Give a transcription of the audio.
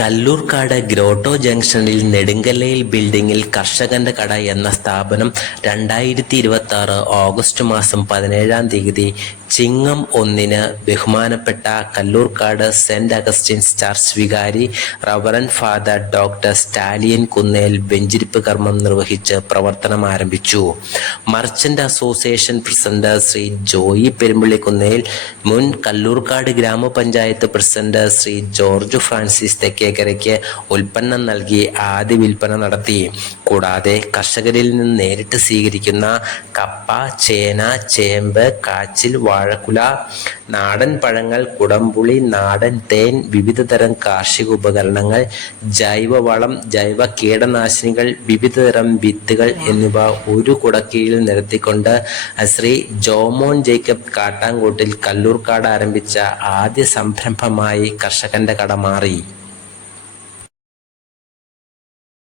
Kallurkad grotto ജംഗ്ഷനിൽ നെടുങ്കല്ലയിൽ ബിൽഡിംഗിൽ കർഷകന്റെ കട എന്ന സ്ഥാപനം 2026 ഓഗസ്റ്റ് മാസം 17 തീയതി ചിങ്ങം 1 ബഹുമാനപ്പെട്ട കല്ലൂർക്കാട് സെന്റ് അഗസ്റ്റിൻസ് ചർച്ച് വികാരി reverend father doctor Stallion Kunnel വെഞ്ചിരിപ്പ് കർമ്മം നിർവഹിച്ച് പ്രവർത്തനം ആരംഭിച്ചു. Merchant association president Shri Joy Perumpallikunnel, മുൻ കല്ലൂർക്കാട് ഗ്രാമപഞ്ചായത്ത് പ്രസിഡന്റ് ശ്രീ ജോർജ് ഫ്രാൻസിസ് തെക്കേക്കരയ്ക്ക് ഉൽപ്പന്നം നൽകി ആദ്യ വിൽപ്പന നടത്തി. കൂടാതെ കർഷകരിൽ നിന്ന് നേരിട്ട് സ്വീകരിക്കുന്ന കപ്പ, ചേന, ചേമ്പ്, കാച്ചിൽ, വാഴക്കുല, നാടൻ പഴങ്ങൾ, കുടംപുളി, നാടൻ തേൻ, വിവിധതരം കാർഷിക ഉപകരണങ്ങൾ, ജൈവവളം, ജൈവ കീടനാശിനികൾ, വിവിധതരം വിത്തുകൾ എന്നിവ ഒരു കുടക്കീഴിൽ നിരത്തിക്കൊണ്ട് ശ്രീ ജോമോൻ ജേക്കബ് കാട്ടാങ്കോട്ടിൽ കല്ലൂർക്കാട് ആരംഭിച്ച ആദ്യ സംരംഭമായി കർഷകന്റെ കട മാറി.